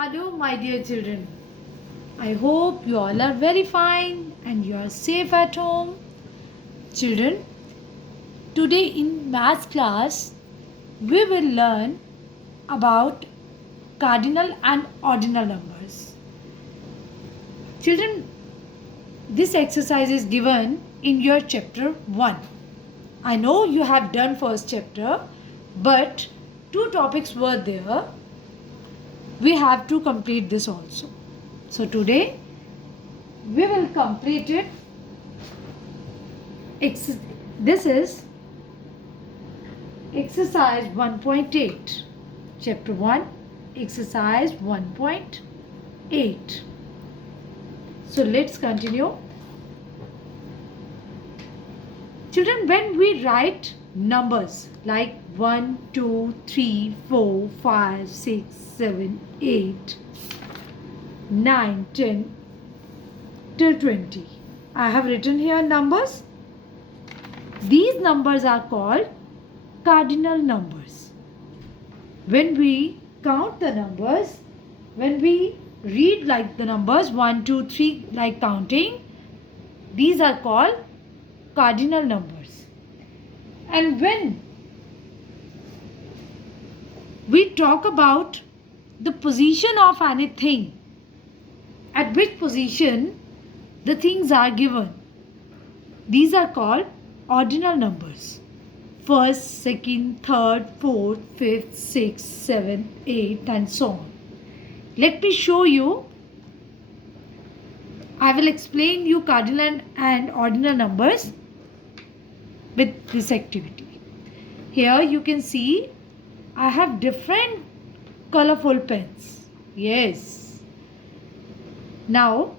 Hello, my dear children. I hope you all are very fine and you are safe at home. Children, today in math class, we will learn about cardinal and ordinal numbers. Children, this exercise is given in your chapter 1. I know you have done first chapter, but two topics were there. We have to complete this also. So today we will complete it. This is exercise 1.8, chapter 1, exercise 1.8. So let's continue. Children, when we write numbers like 1, 2, 3, 4, 5, 6, 7, 8, 9, 10 till 20, I have written here numbers. These numbers are called cardinal numbers. When we count the numbers, when we read like the numbers 1, 2, 3 like counting, these are called cardinal numbers. And when we talk about the position of anything, at which position the things are given, these are called ordinal numbers. First, second, third, fourth, fifth, sixth, seventh, eighth, and so on. Let me show you. I will explain you cardinal and ordinal numbers with this activity. Here you can see I have different colorful pens. Yes. Now,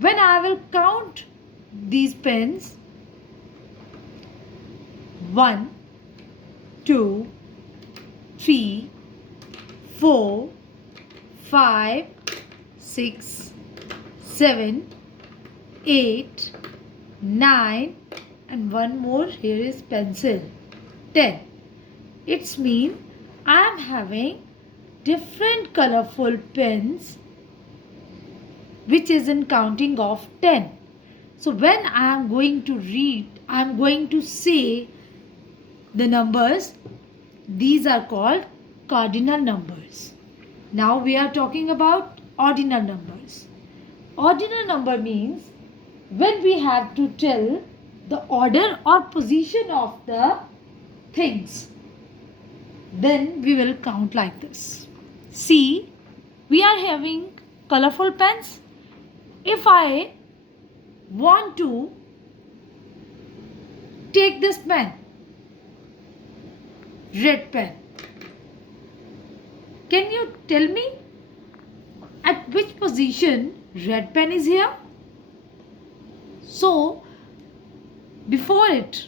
when I will count these pens, 1, 2, 3, 4, 5, 6, 7, 8, 9, and one more here is pencil, 10. It's mean I am having different colorful pens which is in counting of 10. So when I am going to read, I am going to say the numbers, these are called cardinal numbers. Now we are talking about ordinal numbers. Ordinal number means when we have to tell the order or position of the things, then we will count like this. See, we are having colorful pens. If I want to take this pen, red pen, can you tell me at which position red pen is here? So, before it,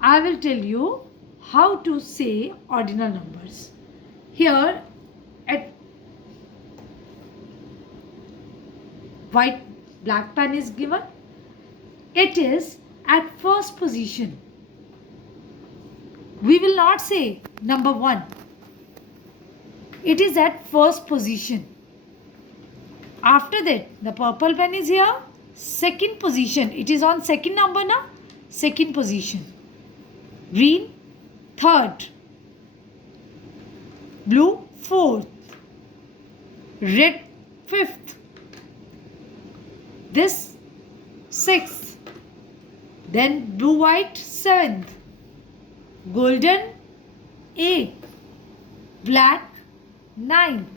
I will tell you how to say ordinal numbers. Here, at white black pen is given. It is at first position. We will not say number 1. It is at first position. After that, the purple pen is here. Second position. It is on second number now. Second position. Green, third. Blue, fourth. Red, fifth. This, sixth. Then blue, white, seventh. Golden, eighth. Black, ninth.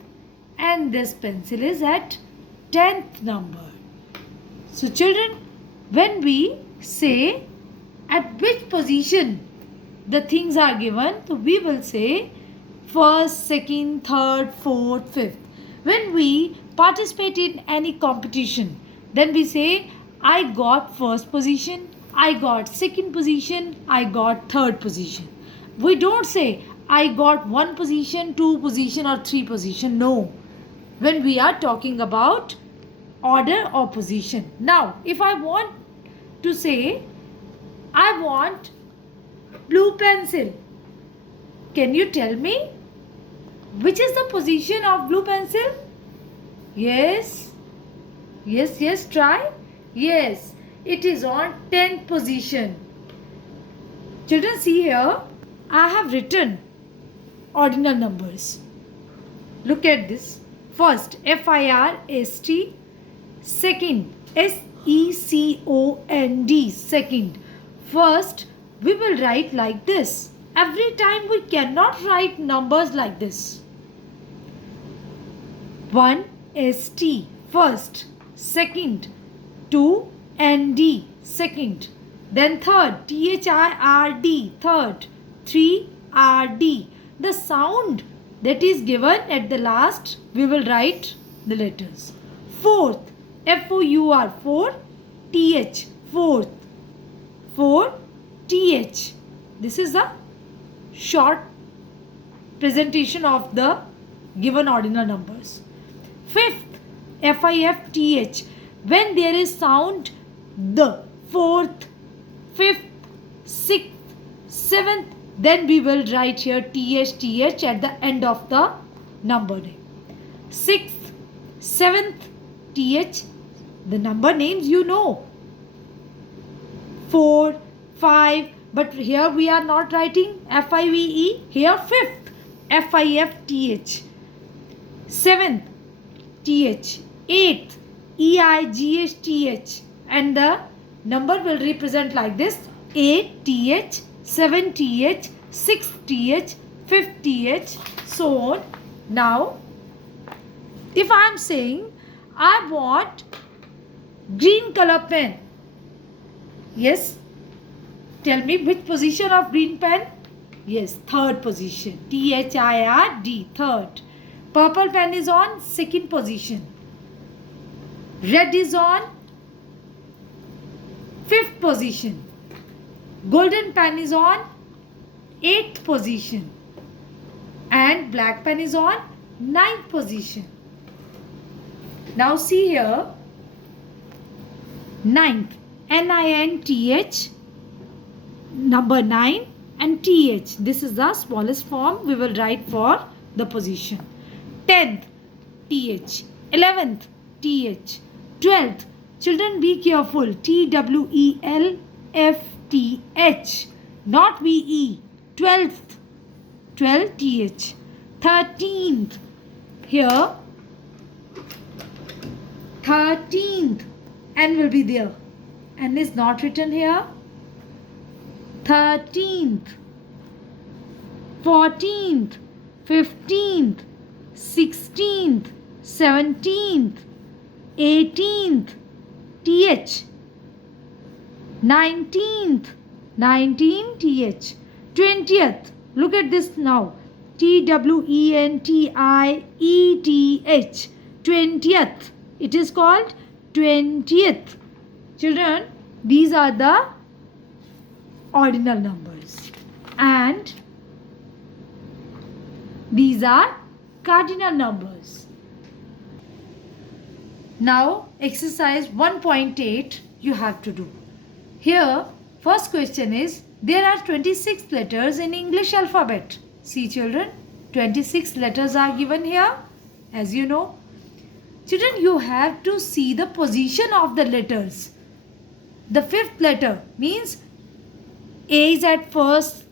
And this pencil is at 10th number. So children, when we say at which position the things are given, so we will say first, second, third, fourth, fifth. When we participate in any competition, then we say I got first position, I got second position, I got third position. We don't say I got 1 position, 2 position or 3 position. No. When we are talking about order or position. Now, if I want to say I want blue pencil, can you tell me Which is the position of blue pencil? Yes. Yes, yes, try. Yes, it is on 10th position. Children, see here. I have written ordinal numbers. Look at this. First, FIRST. Second, SECOND. Second. First, we will write like this. Every time we cannot write numbers like this. 1 ST. First. Second. 2 ND. Second. Then third. THIRD. Third. 3 RD. The sound that is given at the last, we will write the letters. Fourth, FOUR, 4, TH, fourth, 4, TH. This is the short presentation of the given ordinal numbers. Fifth, FIFTH, when there is sound the, fourth, fifth, sixth, seventh, then we will write here TH at the end of the number name. Sixth, seventh, TH, the number names you know. 4, 5, but here we are not writing FIVE. Here fifth, FIFTH. Seventh, TH. Eighth, EIGHTH. And the number will represent like this: 8TH, 7TH, 6TH, 5TH, so on. Now, if I am saying I want green color pen, yes, tell me which position of green pen? Yes, third position. THIRD, third. Purple pen is on second position. Red is on fifth position. Golden pen is on 8th position. And black pen is on 9th position. Now see here. 9th. NINTH. Number 9 and TH. This is the smallest form we will write for the position. 10th. TH. 11th. TH. 12th. Children, be careful. TWELFTH. Not VE. 12th. 12 TH. 13th. Here. 13th. N will be there. N is not written here. 13th. 14th. 15th. 16th. 17th. 18th. TH. 19th. 19 TH. 20th. Look at this now. TWENTIETH. 20th. It is called 20th. Children, these are the ordinal numbers. And these are cardinal numbers. Now, exercise 1.8 you have to do. Here, first question is, there are 26 letters in English alphabet. See children, 26 letters are given here, as you know. Children, you have to see the position of the letters. The fifth letter means A is at first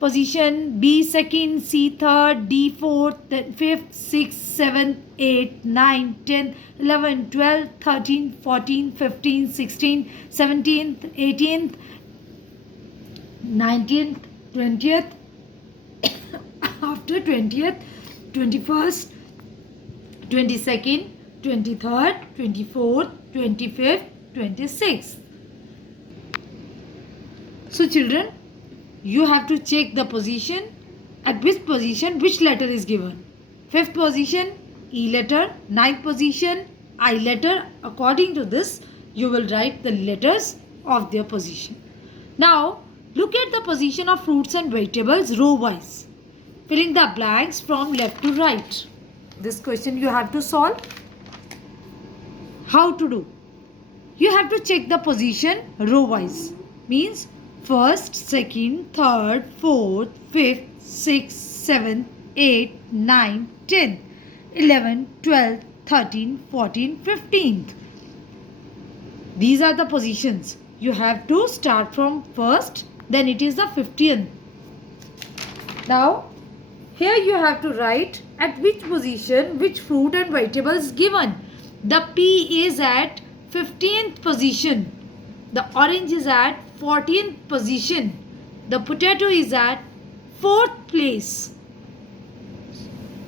position, B second, C third, D fourth, then fifth, sixth, seventh, 8, 9, 10, 11, 12, 13, 14, 15, 16, 17th, 18th, 19th, 20th, after 20th, 21st, 22nd, 23rd, 24th, 25th, 26th. So children, you have to check the position. At which position which letter is given. Fifth position, E letter. Ninth position, I letter. According to this, you will write the letters of their position. Now, look at the position of fruits and vegetables row wise. Filling the blanks from left to right. This question you have to solve. How to do? You have to check the position row wise. Means first, second, third, fourth, fifth, sixth, seventh, eighth, 9, 10, 11, 12, 13, 14, 15th. These are the positions. You have to start from first, then it is the 50th. Now, here you have to write at which position which fruit and vegetable is given. The pea is at 15th position. The orange is at 14th position. The potato is at 4th place.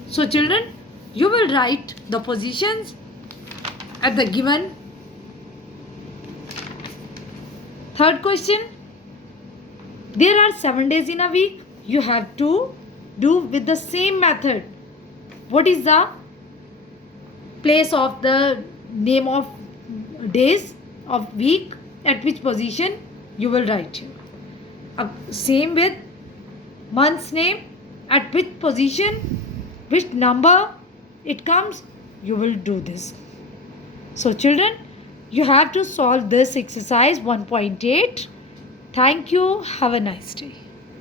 So children, you will write the positions at the given. Third question. There are 7 days in a week. You have to do with the same method. What is the place of the name of days of week? At which position you will write here. Same with month's name. At which position, which number it comes, you will do this. So children, you have to solve this exercise 1.8. Thank you. Have a nice day.